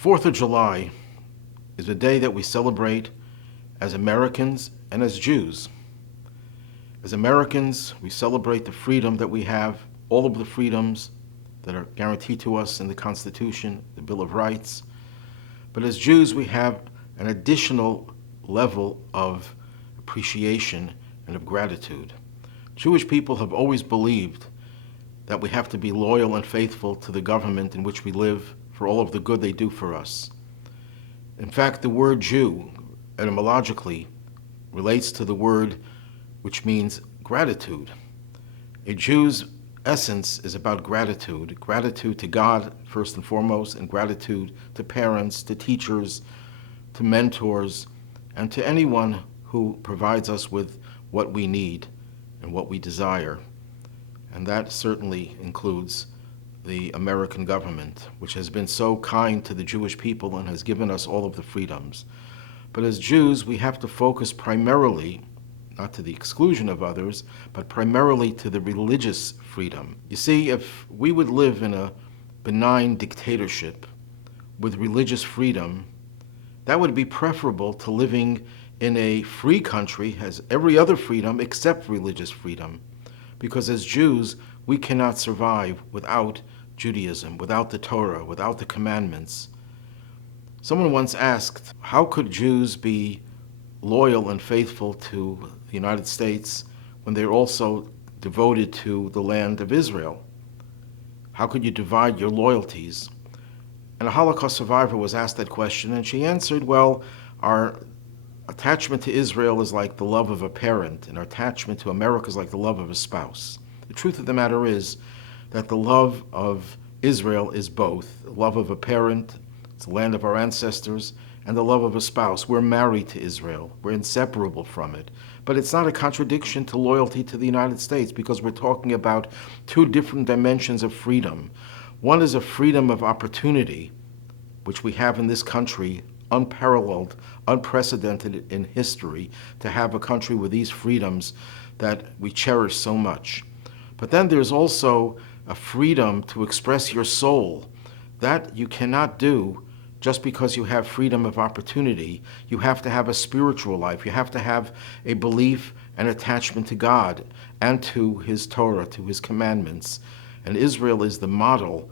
4th of July is a day that we celebrate as Americans and as Jews. As Americans, we celebrate the freedom that we have, all of the freedoms that are guaranteed to us in the Constitution, the Bill of Rights. But as Jews, we have an additional level of appreciation and of gratitude. Jewish people have always believed that we have to be loyal and faithful to the government in which we live for all of the good they do for us. In fact, the word Jew, etymologically, relates to the word which means gratitude. A Jew's essence is about gratitude. Gratitude to God, first and foremost, and gratitude to parents, to teachers, to mentors, and to anyone who provides us with what we need and what we desire. And that certainly includes the American government, which has been so kind to the Jewish people and has given us all of the freedoms. But as Jews, we have to focus primarily, not to the exclusion of others, but primarily to the religious freedom. You see, if we would live in a benign dictatorship with religious freedom, that would be preferable to living in a free country, has every other freedom except religious freedom. Because as Jews, we cannot survive without Judaism, without the Torah, without the commandments. Someone once asked, how could Jews be loyal and faithful to the United States when they're also devoted to the land of Israel? How could you divide your loyalties? And a Holocaust survivor was asked that question, and she answered, well, our attachment to Israel is like the love of a parent, and our attachment to America is like the love of a spouse. The truth of the matter is that the love of Israel is both. The love of a parent, it's the land of our ancestors, and the love of a spouse. We're married to Israel. We're inseparable from it. But it's not a contradiction to loyalty to the United States, because we're talking about two different dimensions of freedom. One is a freedom of opportunity, which we have in this country, unparalleled, unprecedented in history, to have a country with these freedoms that we cherish so much. But then there's also a freedom to express your soul. That you cannot do just because you have freedom of opportunity. You have to have a spiritual life. You have to have a belief and attachment to God and to His Torah, to His commandments. And Israel is the model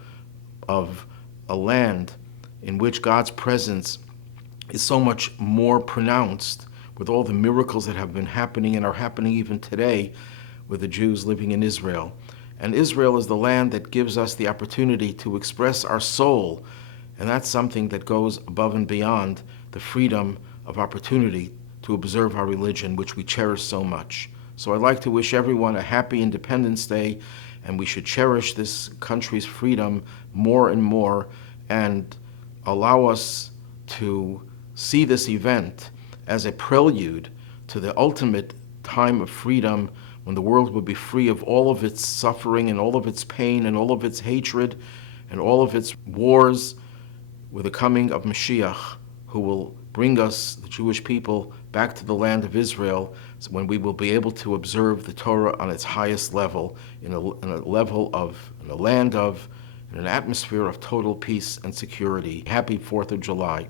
of a land in which God's presence is so much more pronounced, with all the miracles that have been happening and are happening even today with the Jews living in Israel. And Israel is the land that gives us the opportunity to express our soul, and that's something that goes above and beyond the freedom of opportunity to observe our religion, which we cherish so much. So I'd like to wish everyone a happy Independence Day, and we should cherish this country's freedom more and more, and allow us to see this event as a prelude to the ultimate time of freedom, when the world will be free of all of its suffering and all of its pain and all of its hatred and all of its wars, with the coming of Mashiach, who will bring us, the Jewish people, back to the land of Israel, so when we will be able to observe the Torah on its highest level, in a land of, in an atmosphere of total peace and security. Happy 4th of July.